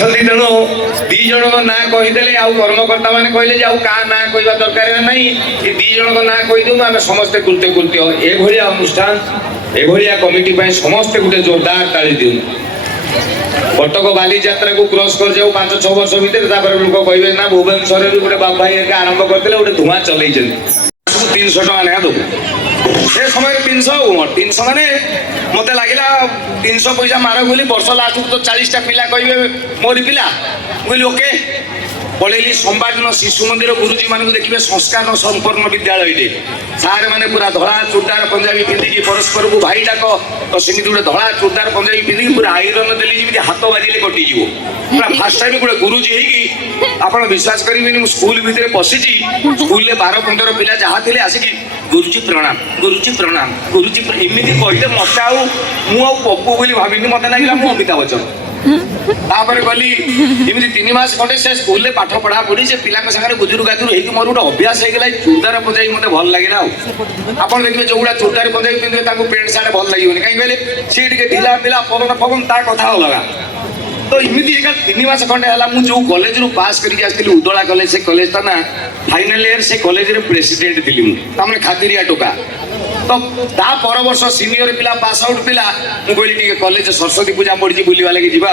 ଅଛନ୍ତି ତେଣୁ ଦି ଜଣଙ୍କ ନାଁ କହିଦେଲେ ଆଉ କର୍ମକର୍ତ୍ତା ମାନେ କହିଲେ ଯେ ଆଉ କାହା ନାଁ କହିବା ଦରକାର ନାହିଁ, ଏ ଦି ଜଣଙ୍କ ନାଁ କହିଦେଉନୁ ଆମେ ସମସ୍ତେ କୃତ୍ୟ ଏଭଳିଆ ଅନୁଷ୍ଠାନ ଏଭଳିଆ କମିଟି ପାଇଁ ସମସ୍ତେ ଗୋଟେ ଜୋରଦାର ତାଳି ଦିଅନ୍ତୁ। କଟକ ବାଲିଯାତ୍ରା को क्रॉस कर जाऊ 5-6 वर्ष भितर तापर लोक कहबे ना भुवनेश्वर भी गोटे बाबा भाई एका आरंभ करते गोटे धुआं चलई 300 टका ना दो से समय 300 माने मते लागिला 300 पैसा मार बोली वर्ष लास्ट तो 40 टा पिला कहबे मोरी पिला बोली ओके पढ़ेली सोमवार दिन शिशु मंदिर गुरुजी मान देखिए संस्कार संपन्न विद्यालय सारे मैंने पूरा धला चूड़दार पंजाबी पिंधिकी परस्पर को भाई डाक तो सेमती गोटे धला चूड़दार पंजाबी पिंधिकी पूरा आईरन देली जमी हाथ बाजिले कटिजी पूरा फास्ट टाइम गोटे गुरुजी होगी आप विश्वास करेंगे स्कूल भितर पशि स्कूल 12-15 पिला जहाँ थे आसिकी गुरुजी प्रणाम गुरुजी प्रणाम गुरुजी एमती कहले मत आउ पप्पू बोली भाविनी मत लगे मु अमिताभ बच्चन तापर गली एमती 3 मास खंडे से स्कूल में पाठ पढ़ा पढ़ी से पिला सागर गुजुर गाजुर होगी मोर गोटे अभ्यास होगा चूड़दार पंजाबी मत भल लगे आप देखिए जो गुड़ा चूड़दार पंजाबी पिंधे पेंट सार्ट भल लगे कहीं कहले सी ढिला ढिला पवन पवन ता कथा अलगा तो इमिदी एका 3 मास खंडे है जो कॉलेज रू पास करके आसली उदला कॉलेज से कॉलेज था ना फाइनल ईयर से कॉलेज रे प्रेसिडेंट थी मुझे खातिरिया टोका तो ता पर वर्ष सीनियर पिला पास आउट पिला मु कहली कॉलेज सरस्वती पूजा पड़ी बुलवा लगे जीवा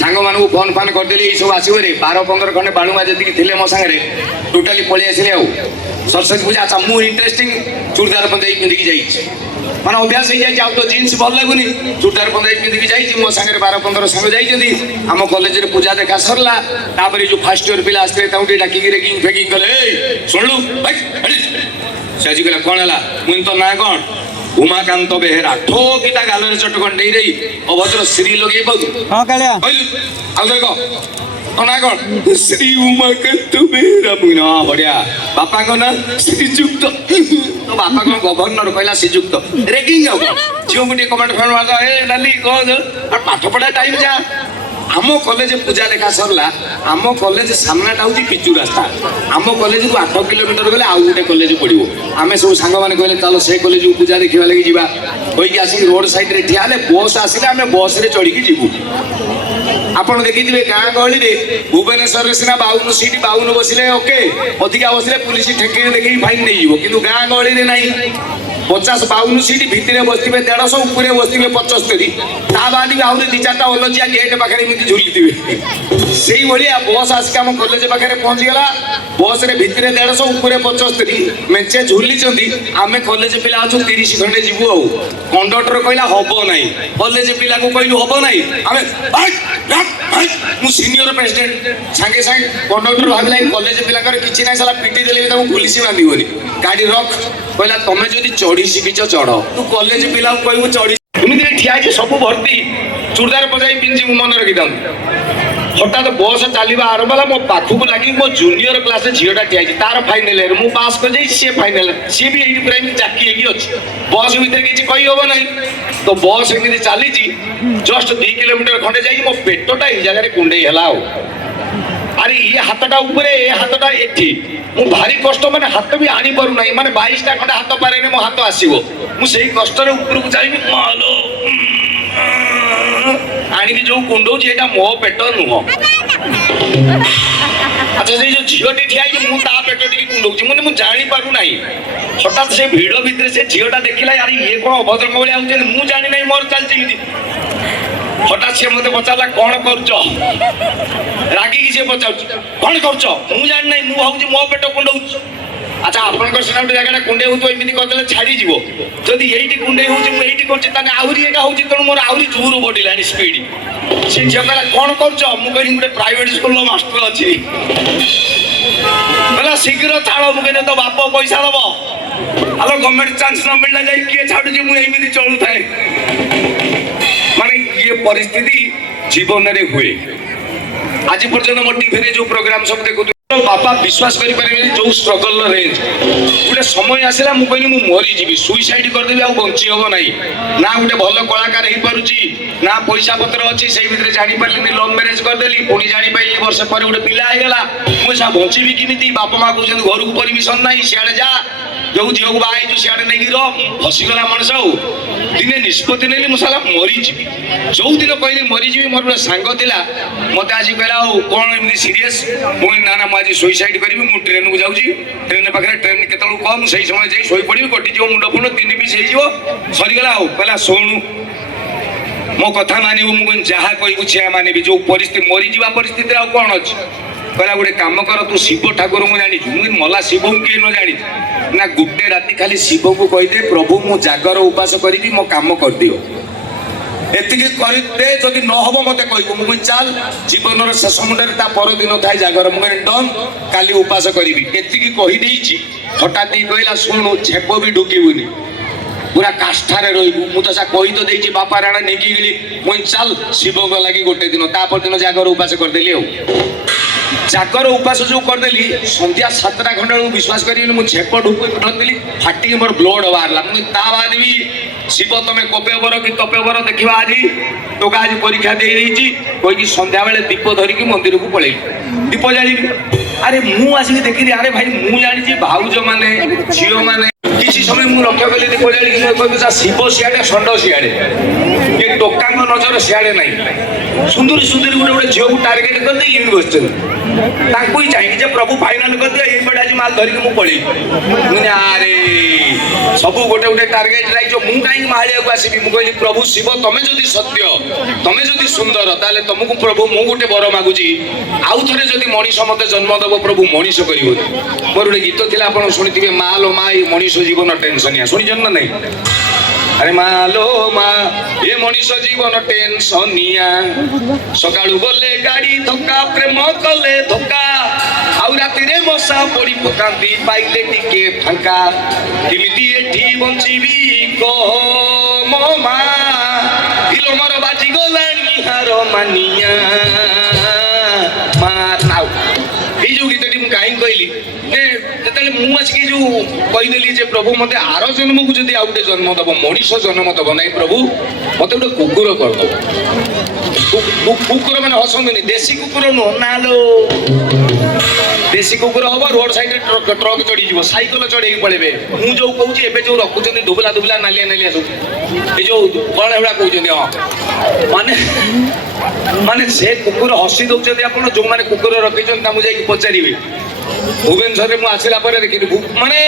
सांग मान फोन फान करदेली सब आसवे 12-15 खंडे बाणुआ जी थे मो सागर टोटाली पलि आसिले सरस्वती पूजा अच्छा मु इंटरेस्टिंग चूड़दार पंजाबी पिंधिकी जाइए माने अभ्यास हो जाए तो जीन्स भल लगुनि चूड़दार पंजाबी पिंधिकी जाइए मो सागर 12-15 सांग जाइए आम कॉलेज रे पूजा देखा सरला तापर जो फर्स्ट ईयर पिला आसते डाकिक रेगिंग फेगिंग कले शुणु से आज कहला कौन है मुझे तो ना कौन उमाकांत बेहेरा ठोकीता गालरे चटकन दे रही अभद्र श्री लगे ना कौन श्री उमाकांत बेहेरा मुझे हाँ बढ़िया बापा को ना श्रीजुक्त तो बापा को गवर्नर कहला श्रीजुक्त रेगिंग जाऊ झील को कमेंट फेन मार डाली कौन पाठ पढ़ा टाइम जा आम कॉलेज पूजा देखा सरला आम कॉलेज सामनाटा हूँ पिचु रास्ता आम कॉलेज को 8 किलोमीटर गले आउ गोटे कॉलेज पड़ो आम सब सांग मैंने कहले चलो से कॉलेज को पूजा देखा लगे जावा होगी आसिक रोड साइड रे ठिया बस आसिले आम बस रे चढ़ी जीवु आपड़ देखिए गाँ गहली भुवनेश्वर सीना 52 सीट 52 बसिले ओके अधिका बसिले पुलिस ठेके देखिए फाइन नहीं कि गाँ गहली ना 50-52 सीट भितर बसते 150 उपरे बसते 75 ता बाद भी आहरी 2-4टा अलजिया गेट पाखे झुली थे से भाया बस आसिक आम कॉलेज पाखे पहुँचीगला बस रे भितर 150 उपरे 75 मेचे झुली आम कॉलेज पिला अच्छु 30 खंडे जीवु आ कंडक्टर कहला हम ना कॉलेज पिला को कहलु हम ना आम सीनियर प्रेसिडेंट सांगे सांगे कंडक्टर भाविला कॉलेज पिला किसी ना साला पिटी देले पुलिस बांधीबनी गाड़ी रख कहला तमें जदि चढ़ी शिखिच चढ़ तू कॉलेज पिला कहू चढ़ी एमती ठिया सब भर्ती चूड़दार पंजाबी पिंधि मन रखी था हठात बस चलवा आरंभ है मो पाखक लगे मो जूनियर क्लास झीटा ठिया तार फाइनाल इयर मु पास कर जाई सी फाइनाल सी भी यही पूरा चाकी अच्छी बस भितर किसी कही हम ना तो बस एमती चली जस्ट 2 किलोमीटर खंडे जाइए मो पेटटा ये जगह कुंडे है अरे ये हाथटा ऊपर ये हाथटा एठी मु भारी कष्ट माने हाथ भी आनी पारु नाही माने 22टा खंडे हाथ पारे ने मो हाथ आसीबो मु सेही कष्ट रे ऊपर को जाइबी मालो आनी जो कुंडो जेटा मो पेट नुह अच्छा से जो झीटी ठिया मु ता पेट टी कुंडो मुझे मु जानी पारु नाही हठात से भिड़ भितर से झीटा देखिला यार ये कौन अभद्र भाई आउछन मु जानी नाही मोर चलछि हठात से मत पचारा कौन कर रागिकी सी पचार कौन कर जानी ना मुझे मो पेट कुंडे अच्छा आपंकर सीना गोटे जगह कुंडे होमती करदे छाड़ी जदि ये कुंडे होती आहरी एटा हो मोर आहरी जोर बढ़ला स्पीड सी झील कहला कौन कर मुझे गोटे प्राइवेट स्कूल मास्टर अच्छी कहला शीघ्र छाड़ मुझे तो बाप पैसा दब आलो गवर्नमेंट चांस न मिलला जाए किए छाड़ू मुझे चलू थाए माने ये परिस्थिति जीवन में हुए आज पर्यटन मो टीवी जो प्रोग्राम सब देखु बापा विश्वास करें जो स्ट्रगल रेंज गोटे समय आसला मुझे मरी जी सुइसाइड करदेवी आ बंची हम ना ना गोटे भल कलाकार हो पारुची ना पैसा पत्र अच्छी से भितर जापारे लव मैरेज करदेली पुणी जापारे वर्ष पर गोटे पिला होगा मुझे बची भी किमिति बापा माँ कहते घर को परमिशन ना सियाड़े जा जो झील को बाहर सियाड़े नहीं फसीगला मनीष आउ दिने निष्पत्ति नहीं मुझे मरीजी जो दिन कहली मरीजी मोर गोटे सांग था मत आज कहला कौन एमती सीरीयस मुझे ना ना मुझे सुइसाइड करी मु ट्रेन को जाऊँगी ट्रेन पाखे ट्रेन केत कम से समय जाई शोई पड़ी कटिज मुंड फुंड 3 पिस सरीगला कहला शुणु मो कथा मानव मुझे जहाँ कहू से मानवी जो परिस्थिति मरीजा परिस्थिति आ कौन अच्छी कहला गोटे कम कर तू शिव ठाकुर को जानी मुझे मला शिव को किए न जानी ना गोटे राति खाली शिव को कहीदे प्रभु मु जागर उपास करी मो कम कर दियो एतिकी करदे जदि न हम मत कहबू मुझे चल जीवन शेष मुंडे परदिन थाए जागर मुझे डन काली उपास करी एतिकी कहीदे हठात कहला शुणु छेप भी ढुकबुनि पूरा काष्ठारे रही मु तो कही तो देती बापा राणा नहीं गली मुझे चल शिव को लगी गोटे दिन तापर दिन जागर उपास करदेली जागर उपास जो करदेली संध्या 7टा खंडे विश्वास करी मुझे छेप ढुकली फाटी मोर ब्लड बाहर मुझे ता बाद भी शिव तुम कपेबर कि तपेबर देखा आज टोका आज परीक्षा दे कही संध्या बेले दीप धरिकी मंदिर को पलि दीप जाली अरे मु आसिक देखी अरे भाई मु जानी भाउज माने झील माने किसी समय मुझे लक्ष्य कली दीप जाली शिव सियाड़े षंड सियाड़े ये टोका नजर सियाड़े नहीं सुंदरी सुंदरी गोटे गोटे झील को टार्गेट करदे इन बस चाहिए प्रभु फाइनाल कर दिया ये आज माल धरिक मुझे पड़ी मुझे अरे सब गोटे गोटे टार्गेट रही मुझे कहीं मारिया को आसबि मुझे प्रभु शिव तुम्हें जदि सत्य तुम्हें जदि सुंदर ताले तुमको प्रभु मु गोटे बर मागुची आउ थे जदि मनीष मत जन्म दब प्रभु मनीष कर मोर गोटे गीत थी आप शुणी मालो मा ये मनीष जीवन टेंशनिया शुणी ना नहीं अरे मालो मा ये मनीष जीवन टेंशनिया सकाळू गले गाड़ी धक्का प्रेम कले धक्का आउ राति रे मशा पड़ी पकांती पाइले टिके फांका किमिति एठी बंचीबी कह मो मा दिलो मोर बाजी गलानी हार मानिया मार नाउ ये जो गीतटी मु काई कहली जेतले मु आसिक जो कहीदेली जे प्रभु मते आर जन्म को जदि आउ गोटे जन्म दब मनीष जन्म दब ना प्रभु मत गोटे कुकुर कर कुकुर मैंने हसंतुनि देशी कुकुर नुह नालो देशी कुकुर हम रोड साइड ट्रक चढ़ी जीव साइकेल चढ़े पड़े मुझे जो कौच ए जो रखुच्च दुबला दुबला नालिया नालिया सब ये जो कौन एगुड़ा कहते हाँ माने माने से कुकुर हसी दौरान आप जो मैंने कुकुर रखी जा पचारे भुवनेश्वर में आसला देखी माने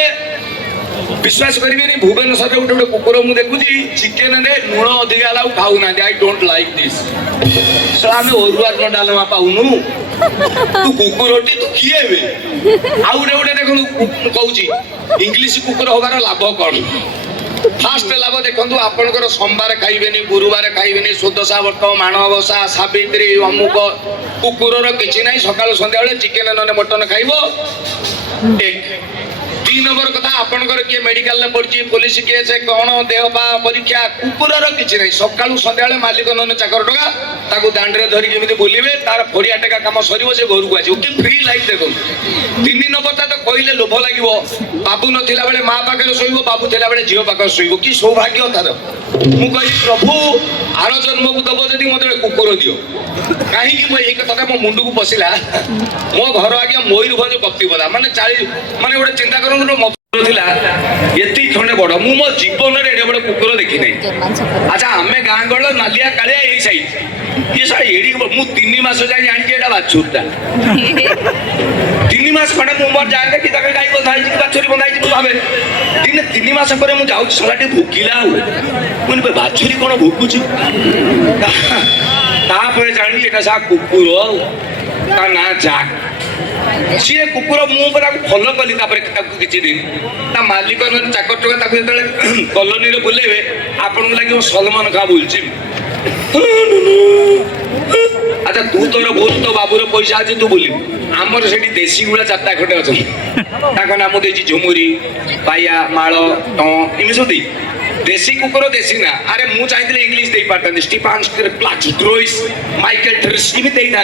विश्वास करेंगे भुवनेश्वर गोटे गोटे कुकुर मुझे देखुची चिकेन लुण अधिका खाऊ ना आई डोंट लाइक दिस आम अरुआ डालमा पाऊनु तू कुकुरटी तू किए आउ गोटे गोटे देखो कहूँ इंग्लीश कुकुर हबार लाभ कौन फास्ट लाभ देखो आपंकर सोमवार खाइबेनी गुरुवार खाइबेनी सुदशा व्रत माणवसा सावित्री अमुक कुकुर किसी ना सका सन्ध्या बेले चिकेन न मटन खाइब एक 3 नंबर कथा आपंकर किए मेडिकल में पड़ी पुलिस केस कौन देह पा परीक्षा कुकुर किसी ना सका सन्ध्या बेले मालिक न चाकर टका ताकू दांडे धरिकी बुलवे तार फड़िया टेका कम सर से घर को आस फ्री लाइफ देखो 3 नंबर तो कहले लोभ लगे बाबू नथिला बेले माँ पाखे शोब बाबू थिला बेले झील पाखे शोब कि सौभाग्य तार मु कही प्रभु आर जन्म को दब जदि मत कुकुर दियो कहीं कथा मो मुंड को पशिला मो घर आगे मयूरभंज कप्तिपदा माने 40 माने गोटे चिंता कर ये खंडे बड़ मु मो जीवन में एडे बड़े कुकुर देखी नहीं अच्छा आम गाँ गल नालिया कालिया यही साइड ये सारे एड़ी मु 3 मास जाए जानी बाछुरटा 3 मास खंडे मु मोर जाए कि गाई बंधाई बाछुरी बंधाई भावे दिन 3 मास पर मुझे जाऊँ सालाटी भुकिला मुझे बाछुरी कौन भुकुची तापर जानी एटा सा कुकुर ता ना जाक सी कुकुर मुझे फलो कली किसी दिन ता मालिक चाकर टका जो कलोनी में बुलेबे आपन लगे सलमान खां बुलची अच्छा तू तोर बोल तो बाबूर पैसा अच्छे तू बुल आमर से देशी गुड़ा 4टा खंडे अच्छा नाम दे झुमुरी पाया माल टम सब देशी कुकुर देशी ना अरे मु चाहिए इंग्लीश दे पारता स्टीफान ड्रोइस माइकल ट्रिस इमी ना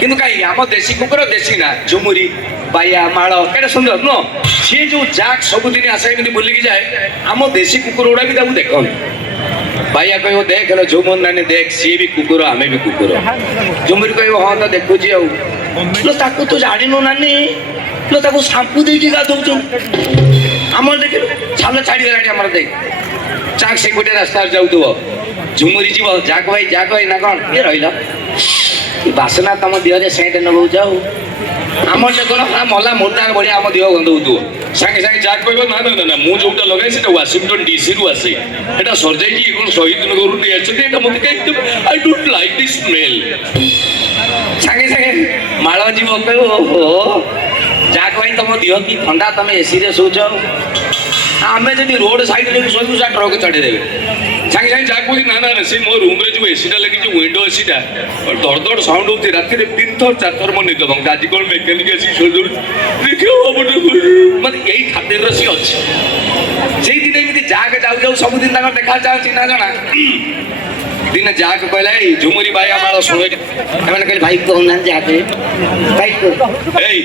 कि कहीं आम देशी कुकुर देशी ना झुमुरी बाया माड़ क्या सुंदर नुह सी जो जाक सबुदिन आसे बुलिकी जाए आम देशी कुकुर गुड़ा भी देख बाया कह देख झुमुर नानी देख सी भी कुकुर आमे भी कुकुर झुमुरी कह हाँ तो देखुची तो जाणु नानी लो ताको सांपू देकी गाधौ ଆମର ଦେଖିଲୁ ଚାଲ ଛାଡ଼ିଗଲାଣି ଆମର ଦେଖ ଚାକ ସେ ଗୋଟେ ରାସ୍ତାରେ ଯାଉଥିବ ଝୁମୁରି ଯିବ ଯାକ ଭାଇ ନା କ'ଣ କିଏ ରହିଲ ବାସନା ତମ ଦେହରେ ସେଣ୍ଟ ନଗଉଛ ଆଉ ଆମର ଦେଖୁନ ମଲା ମୋର୍ଦାର ଭଳିଆ ଆମ ଦେହ ଗନ୍ଧଉଥିବ ସାଙ୍ଗେ ସାଙ୍ଗେ ଯାକ କହିବ ନା ନା ନା ମୁଁ ଯୋଉଟା ଲଗାଏ ସେଟା ୱାସିଂଟନ ଡିସିରୁ ଆସେ ଏଟା ସରିଯାଇଛି କ'ଣ ଶହୀଦ ନଗରରୁ ନେଇ ଆସିଛନ୍ତି ଏଟା ମୋତେ କାହିଁକି I don't like this smell ସାଙ୍ଗେ ସାଙ୍ଗେ ମାଳ ଯିବ କହିବ ଓହୋ ଯାକ ଭାଇ ତମ ଦେହ କି ଥଣ୍ଡା ତମେ ଏସିରେ ଶୋଉଛ ଆମେ ଯଦି ରୋଡ ସାଇଡରେ ଶୋଇବୁ ସେ ଟ୍ରକ୍ ଚଢ଼େଇଦେବେ ସାଙ୍ଗେ ସାଙ୍ଗେ ଯାହା କହୁଛି ନା ନା ନା ସେ ମୋ ରୁମ୍ରେ ଯେଉଁ ଏସିଟା ଲାଗିଛି ୱିଣ୍ଡୋ ଏସିଟା ଧଡ଼ ଧଡ଼ ସାଉଣ୍ଡ ହେଉଛି ରାତିରେ 3 ଥର 4 ଥର ମୋ ନିଦ ଭାଙ୍ଗୁଛି ଆଜି କ'ଣ ମେକାନିକ ଆସିକି ଶୋଇଦେଉଛି ଦେଖିବ ମାନେ ଏଇ ଖାତିରର ସିଏ ଅଛି ସେଇଦିନ ଏମିତି ଯାହାକେ ଯାଉ ଯାଉ ସବୁଦିନ ତାଙ୍କର ଦେଖା ଚାହୁଁଛି ନା ଜଣା ଦିନେ ଯାହାକୁ କହିଲା ଏଇ ଝୁମୁରି ଭାଇ ଆମର ଶୁଣେ ସେମାନେ କହିଲେ ଭାଇ କହୁନାହାନ୍ତି ଯାହା ଭାଇ ଏଇ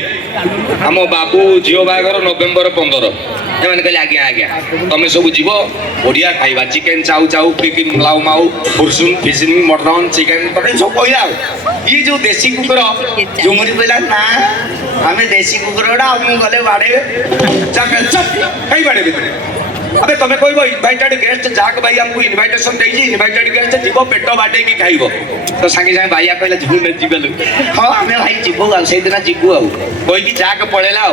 ଆମ ବାବୁ ଝିଅ ବାହାଘର ନଭେମ୍ବର 15 ସେମାନେ କହିଲେ ଆଜ୍ଞା ଆଜ୍ଞା ତମେ ସବୁ ଯିବ ବଢ଼ିଆ ଖାଇବା ଚିକେନ ଚାଉ ଚାଉ ପିକିନ ଲାଉ ମାଉ ଫୁରସୁନ ଫିସିନ ମଟନ ଚିକେନ ସବୁ କହିଲା ଆଉ ଇଏ ଯୋଉ ଦେଶୀ କୁକୁର ଝୁମୁରି କହିଲା ନା ଆମେ ଦେଶୀ କୁକୁରଟା ମୁଁ ଗଲେ ବାଡ଼େଇବେ କାହିଁ ବାଡ଼େଇବେ अबे तुम्हें कोई इनवाइटेड गेस्ट जाक भाई हमको इनविटेशन देजी इनवाइटेड गेस्ट जीव पेट बाटे की खाइब तो संगे संगे भाइया कहला जीव हाँ आम भाई जीवु आ से दिन जीवु आ कहीकि जाक पड़ेला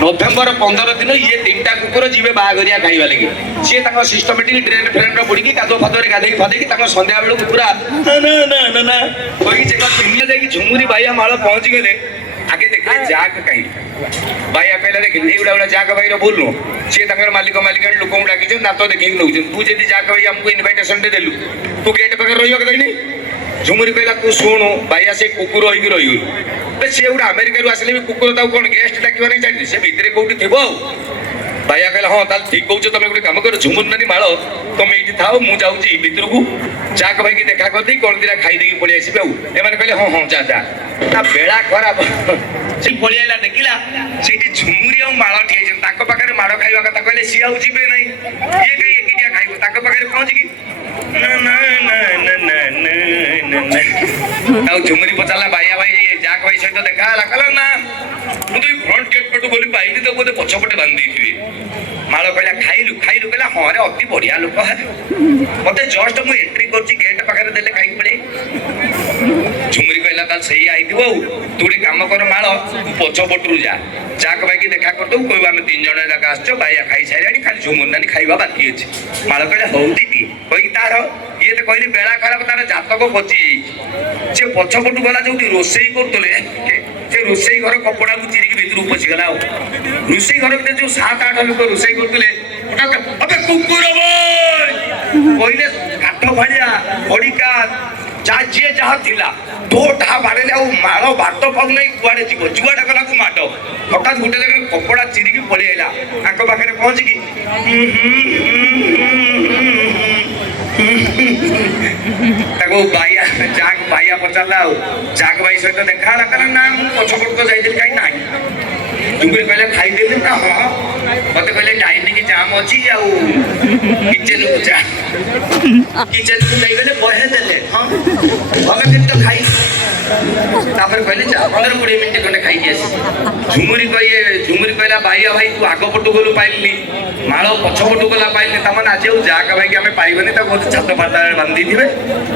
नवेम्बर 15 दिन ये 3टा कुकुर जीवे बाहागरिया खाइबा लगी सी सिस्टमेटिक ड्रेन फ्रेन बुड़ी कादो फादे गाधे फाधे संध्या बेलू पूरा ना कहीकि झुमुरी भाइया माल पहुंची गले आगे देखिए जाक कहीं भाइया कहला देख एगुड़ा गुड़ा जाक भाई भूल नु सी मालिक मालिक लोक डाकी नात देखिए नौ तू जब जाक भाई आमको इनविटेशन दे देलु तू गेट पाखे रही झुमुरी कहला तू शुणु भाइया से कुकुर होगी रही सी गोटे अमेरिका आसले भी कुकुर ताऊ कौन गेस्ट डाक नहीं चाहिए सी भितर कौटी थी भाइया कहला हाँ ताल ठीक कौच तुम गोटे कम कर झुमुर नानी माल तुम ये थाओ मुझे जाऊँगी भितर को जाक भाई की देखा कर दी कौन दिना खाई देकी पलि आसबे एमाने कहले हाँ हाँ जा जा ता बेड़ा खराब से पलि आइला देखिला सेठी झुमुरी आ माल ठिया ताको पाखरे माड़ खाइबा कथा कहले सी आउ जिबे नहीं ये कहीं एकिटिया खाइबो ताको पाखरे पहुंच की ना ना ना ना ना ना ना ताऊ झुमुरी पचाला भाइया भाई जाक भाई सहित देखा हला कहला ना मु तो फ्रंट गेट पटु बोली पाइली तो बोले पछपटे बांध देथिबे माल कहला खाइलु खाइलु कहला हाँ रे अति बढ़िया लोक मते जस्ट मु एंट्री करछि गेट पाखरे देले खाइ पड़े झुमुरी कहला ताल सही आइथिबो तू रे काम कर माल पछपटरु जा जाक भाई की देखा कर दो कोई आमे 3 जण जाका आछो भाइया खाइ सारियानी खाली झुमुर नानी खाइबा बाकी अछि माल कहला हौ दीदी कहि तार ये तो कहली बेड़ा खराब तार जातक पची से पछपटु गला जोटी रोसई करतले से रोसई घर कपड़ा को चिरिकी भितर पसी गला रोसई घर भीतर जो 7-8 लोक रोसई करतले अबे कुकुर कहले काठ भाड़िया बड़िका जा जी जहाँ थिला दोटा बाड़े माड़ बाट पाऊ ना कुआड़े जीव जुआटा गला को माड हठात गोटे जगह कपड़ा चिरिकी पलि आइला पाखे पहुंचिकी भाइया जाक भाइया पचारा जाक भाई सहित देखा कहला ना पछपट तो जाइए कहीं ना झुमुरी कहले खाईदेली ना हाँ मत कहले डाइनिंग जाम अच्छी किचेन को जा किचेन को नहीं गले बहे देले हाँ हमें किंतु खाई तापर कहले जा 15-20 मिनट खंडे खाई आस झुमुरी कहला भाइया भाई तू आग पटु गलु पाइली माल पछपटु गला पाइली तमन आज जाक भाई के आम पाइबनी छात फात बांधी थे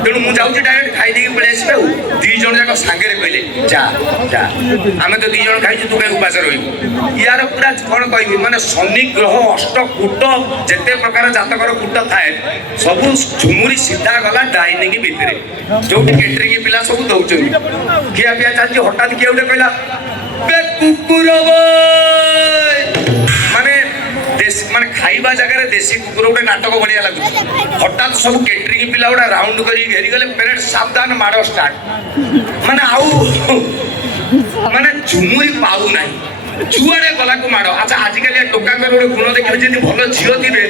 तेणु मुझे जाऊँगी डायरेक्ट खाई देकी पलि आसबे 2 जण जाक सांगे कहले जा जा आम तो 2 जण खाई तू कहीं उपास रही यार पूरा कौन कह माने शनि ग्रह अष्टकूट जिते प्रकार जातकर कूट थाए सब झुमुरी सीधा गला डाइनिंग भितर जो केटरिंग पिला सब दौरान खिया पिया चलती हठात किए गोटे कहला कुकुर माने माने खाइबा जगह देशी कुकुर गोटे नाटक भाया लगुच हठात सब केटरिंग पिला गुड़ा राउंड कर घेरी गले पेरेड सावधान माड़ स्टार्ट माने आउ माने झुमुरी पाऊ ना जुआड़े गला को माड़ अच्छा आजिकल टोका गोटे गुण देखिए जी भल झील थे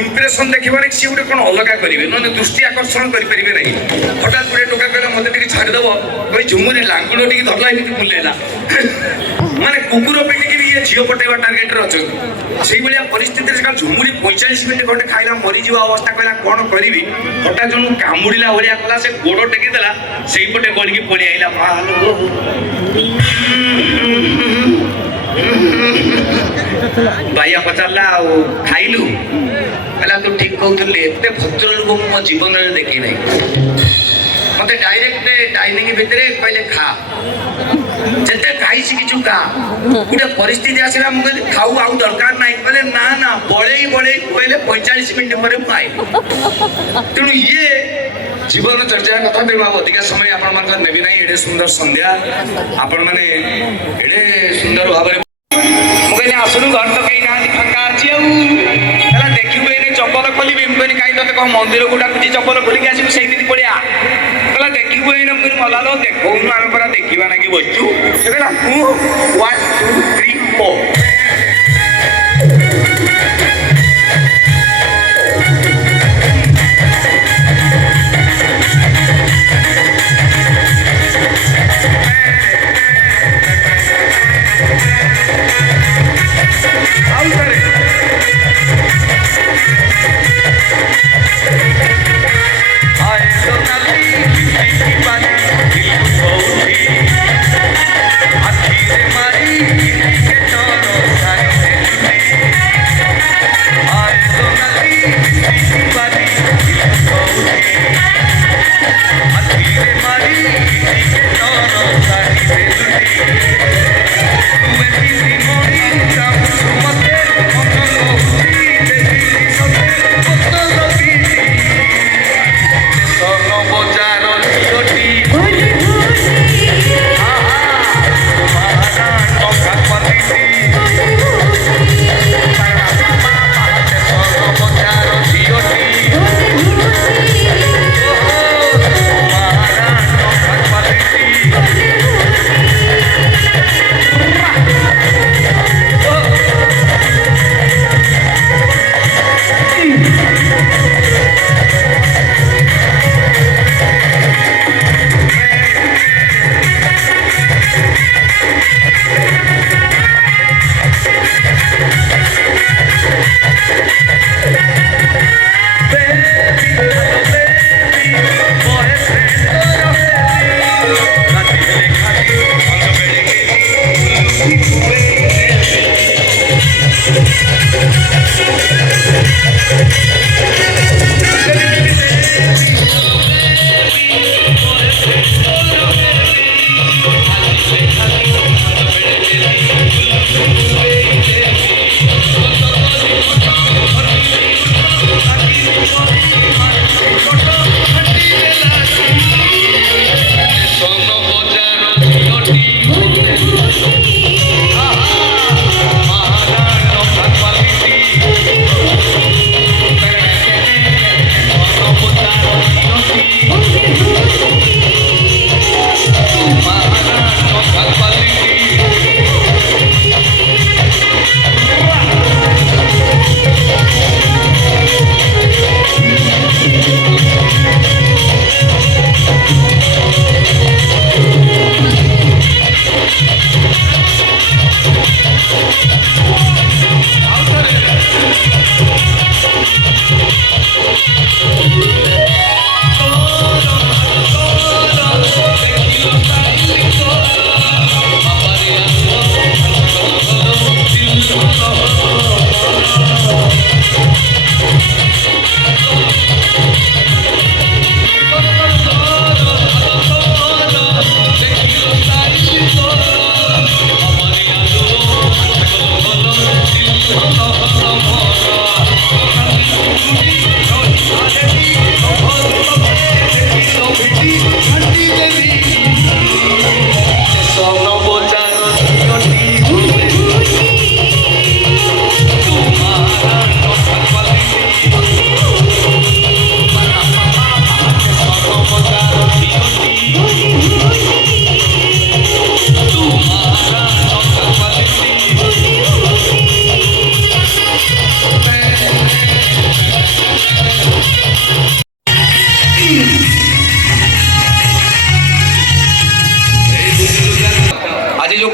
इम्प्रेसन देखिए सी गोटे कौन अलग करेंगे ना दृष्टि आकर्षण करेंगे ना हठात गोटे टोका कहला मत छाड़देव कही झुमुरी लांगुड़ टी धरला एमती बुलेला माने कुकुर पेटिकी भी ये झील पटेवा टार्गेट अच्छे से परिस्थिति झुमुरी 45 मिनट खंडे खाइला मरीज अवस्था कहला कौन करी हठात जन कामुड़ा भाया कला से गोड़ टेकीदेला से पटे गलिकी पलि आइला ଭାଇଆ ପଚାରିଲା ଆଉ ଖାଇଲୁ କହିଲା ତୁ ଠିକ କହୁଥିଲୁ ଏତେ ଭଦ୍ର ଲୋକ ମୁଁ ମୋ ଜୀବନରେ ଦେଖି ନାହିଁ ମତେ ଡାଇରେକ୍ଟ ଡାଇନିଂ ଭିତରେ କହିଲେ ଖା ଯେତେ ଖାଇ ଶିଖିଛୁ ଖା ଗୋଟେ ପରିସ୍ଥିତି ଆସିଲା ମୁଁ କହିଲି ଖାଉ ଆଉ ଦରକାର ନାହିଁ କହିଲେ ନା ନା ବଳେଇ ବଳେଇ କହିଲେ 45 ମିନିଟ୍ ପରେ ମୁଁ ଆଇଲି ତେଣୁ ଇଏ ଜୀବନ ଚର୍ଚ୍ଚା କଥା ତେଣୁ ଆଉ ଅଧିକା ସମୟ ଆପଣମାନଙ୍କର ନେବି ନାହିଁ ଏଡ଼େ ସୁନ୍ଦର ସନ୍ଧ୍ୟା ଆପଣମାନେ ଏଡ଼େ ସୁନ୍ଦର ଭାବରେ ମୁଁ କହିଲି ଆସୁନୁ ଘର ତ କେହି ନାହାନ୍ତି ଫାଙ୍କା ଅଛି ଆଉ ହେଲା ଦେଖିବୁ ଏଇନେ ଚପଲ ଖୋଲିବି ମୁଁ କହିଲି କାହିଁ ତତେ କଣ ମନ୍ଦିରକୁ ଡାକୁଛି ଚପଲ ଖୋଲିକି ଆସିବୁ ସେଇଦିନ ପଳେଆ କହିଲା ଦେଖିବୁ ଏଇନେ ମୁଁ ମଲାଲ ଦେଖଉନୁ ଆମେ ପରା ଦେଖିବା ନାକି ବସିଛୁ ସେ କହିଲା ମୁଁ 1 2 3 4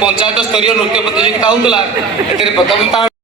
ପଞ୍ଚାୟତ ସ୍ତରୀୟ ନୃତ୍ୟ ପ୍ରତିଯୋଗିତା ହେଉଥିଲା ଏଥିରେ ପ୍ରଥମ ସ୍ଥାନ